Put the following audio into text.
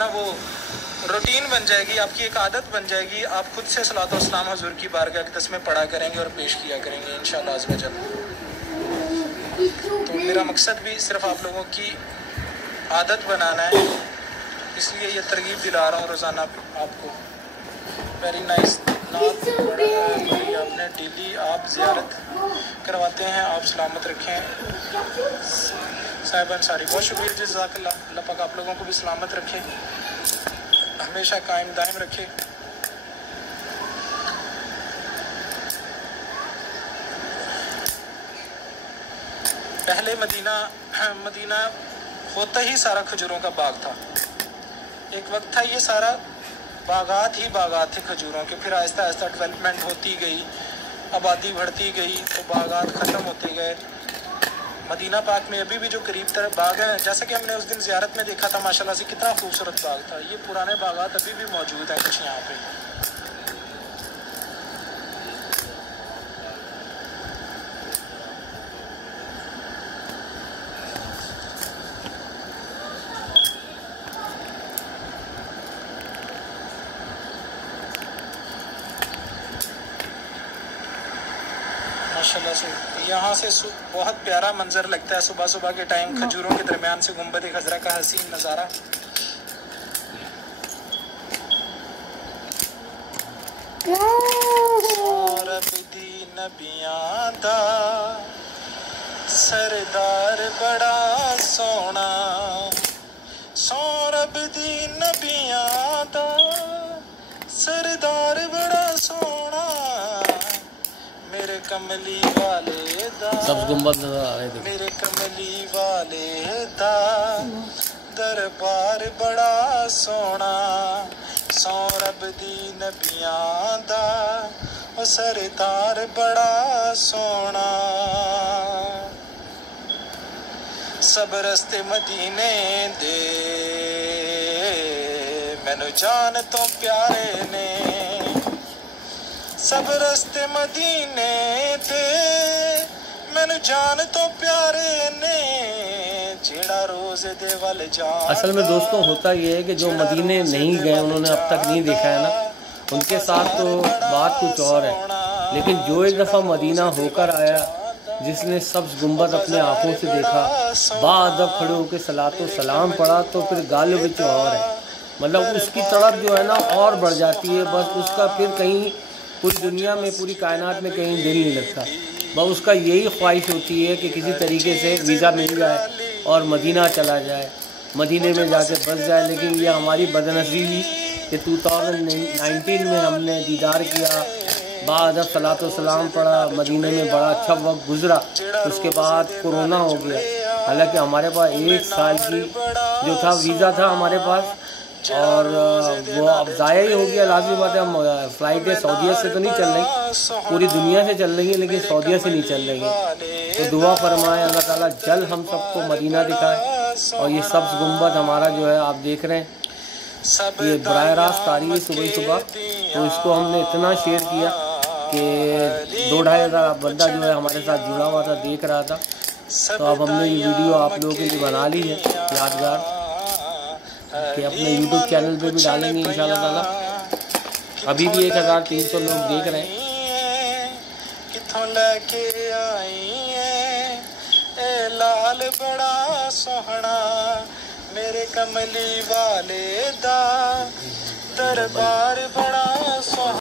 वो रूटीन बन जाएगी, आपकी एक आदत बन जाएगी। आप खुद से सलातो इस्लाम हुजूर की बारगाह अक़दस में पढ़ा करेंगे और पेश किया करेंगे इंशाअल्लाह अज़्ज़ वजल। तो मेरा मकसद भी सिर्फ आप लोगों की आदत बनाना है, इसलिए ये तरगीब दिला रहा हूँ रोज़ाना आपको। Very nice. नात पढ़ी आपने, डेली आप ज़ियारत करवाते हैं, आप सलामत रखें साहिब अंसारी, बहुत शुक्रिया जज़ाकल्लाह। अल्लाह पाक आप लोगों को भी सलामत रखे, हमेशा कायम दायम रखे। पहले मदीना होता ही सारा खजूरों का बाग था। एक वक्त था ये सारा बागात ही बागात थे खजूरों के। फिर आहिस्ता आहिस्ता डेवलपमेंट होती गई, आबादी बढ़ती गई, तो बागात ख़त्म होते गए। मदीना पाक में अभी भी जो करीब तरह बाग हैं, जैसा कि हमने उस दिन ज़ियारत में देखा था, माशाल्लाह से कितना खूबसूरत बाग था। ये पुराने बागात अभी भी मौजूद हैं कुछ यहाँ पे। माशाल्लाह से यहाँ से बहुत प्यारा मंजर लगता है सुबह सुबह के टाइम, खजूरों के दरमियान से गुंबद खजरा का हसीन नज़ारा। रब दी नबियां दा सरदार बड़ा सोना, रब दी नबियां दा सरदार बड़ा सोना, मेरे कमली वाले दा सब गुंबद मेरे कमली वाले दा दरबार बड़ा सोना, रब दी नबियां दा ओ सरदार बड़ा सोना। सब रस्ते मदीने दे मैनू जान तो प्यारे ने, सब रस्ते मदीने थे मैनू जान तो प्यारे ने, जेड़ा रोज़ दे वाल जान। असल में दोस्तों होता ये है कि जो मदीने नहीं गए, उन्होंने अब तक नहीं देखा है ना, उनके साथ तो बात कुछ और है। लेकिन जो एक दफ़ा मदीना होकर आया, जिसने सब्ज़ गुंबद अपने आँखों से देखा, बाअदब खड़े होकर सलातो सलाम पढ़ा, तो फिर गाल विच और है। मतलब उसकी तड़प जो है ना और बढ़ जाती है। बस उसका फिर कहीं पूरी दुनिया में, पूरी कायनात में कहीं दिल नहीं लगता। बस उसका यही ख्वाहिश होती है कि किसी तरीके से वीज़ा मिल जाए और मदीना चला जाए, मदीने में जाके बस जाए। लेकिन ये हमारी बदनसीबी कि 2019 में हमने दीदार किया, बाअदब सलातो सलाम पढ़ा, मदीने में बड़ा अच्छा वक्त गुजरा, उसके बाद कोरोना हो गया। हालांकि हमारे पास 1 साल की जो था वीज़ा था हमारे पास, और वो अब ज़ाया ही हो गया। लाजमी बात है, हम फ़्लाइटें सऊदीया से तो नहीं चल रही, पूरी दुनिया से चल रही है, लेकिन सऊदीया से नहीं चल रही है। तो दुआ फरमाएं अल्लाह ताला जल्द हम सबको मदीना दिखाए। और ये सब्ज़ गुंबद हमारा जो है आप देख रहे हैं, ये बराह रास्त आ रही है सुबह सुबह। तो इसको हमने इतना शेयर किया कि 2-2.5 हज़ार बंदा जो है हमारे साथ जुड़ा हुआ था, देख रहा था। तो अब हमने ये वीडियो आप लोगों के लिए बना ली है यादगार, कि अपने YouTube चैनल पे भी डालेंगे इंशाल्लाह ताला। अभी भी 1300 लोग देख रहे हैं। किथों लेके आई ए लाल बड़ा सोहना, मेरे कमली वाले दा दरबार बड़ा